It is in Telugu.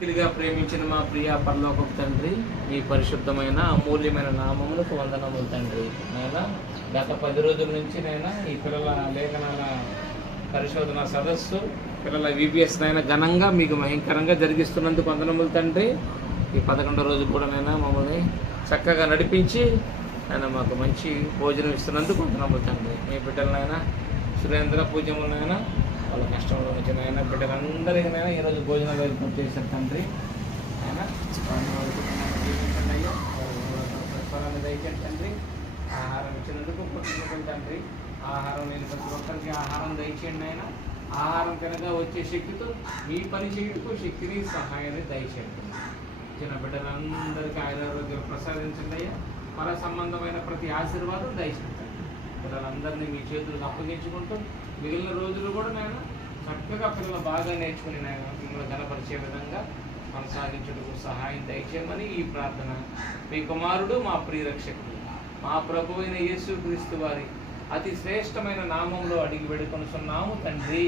మిక్కిలిగా ప్రేమించిన మా ప్రియ పరలోకపు తండ్రి, మీ పరిశుద్ధమైన అమూల్యమైన నామములకు వందనములు తండ్రి. నైనా గత 10 రోజుల నుంచి నైనా ఈ పిల్లల లేఖనాల పరిశోధన సదస్సు, పిల్లల VBS నైనా ఘనంగా మీకు భయంకరంగా జరిగిస్తున్నందుకు వందనములు తండ్రి. ఈ 11వ రోజు కూడా నైనా మమ్మల్ని చక్కగా నడిపించి ఆయన మాకు మంచి భోజనం ఇస్తున్నందుకు వందనములు తండ్రి. మీ బిడ్డలనైనా సురేంద్ర పూజములనైనా వాళ్ళ కష్టంలో వచ్చిన ఆయన బిడ్డలందరికైనా ఈరోజు భోజనాలు ఏర్పాటు చేశారు తండ్రి. ఆయన ప్రతిఫలాన్ని దయచేయండి తండ్రి. ఆహారం ఇచ్చినందుకు కృతజ్ఞతలు తండ్రి. ఆహారం లేని ప్రతి ఒక్కరికి ఆహారం దయచేయండి ఆయన. ఆహారం తినగా వచ్చే శక్తితో మీ పని చేయటకు శక్తిని సహాయాన్ని దయచేయండి. చిన్న బిడ్డలందరికీ ఆరోగ్యం ప్రసాదించండి అయ్యా. పర సంబంధమైన ప్రతి ఆశీర్వాదం దయచేయండి. పిల్లలందరినీ మీ చేతులకు అప్పగించుకుంటూ మిగిలిన రోజులు కూడా నేను చక్కగా పిల్లలు బాగా నేర్చుకుని నేను మిమ్మల్ని గణపరిచే విధంగా కొనసాగించుటకు సహాయం దయచేయమని ఈ ప్రార్థన మీ కుమారుడు మా ప్రియరక్షకుడు మా ప్రభువైన యేసుక్రీస్తు వారి అతి శ్రేష్టమైన నామంలో అడిగి వేడుకొనుచున్నాము తండ్రి.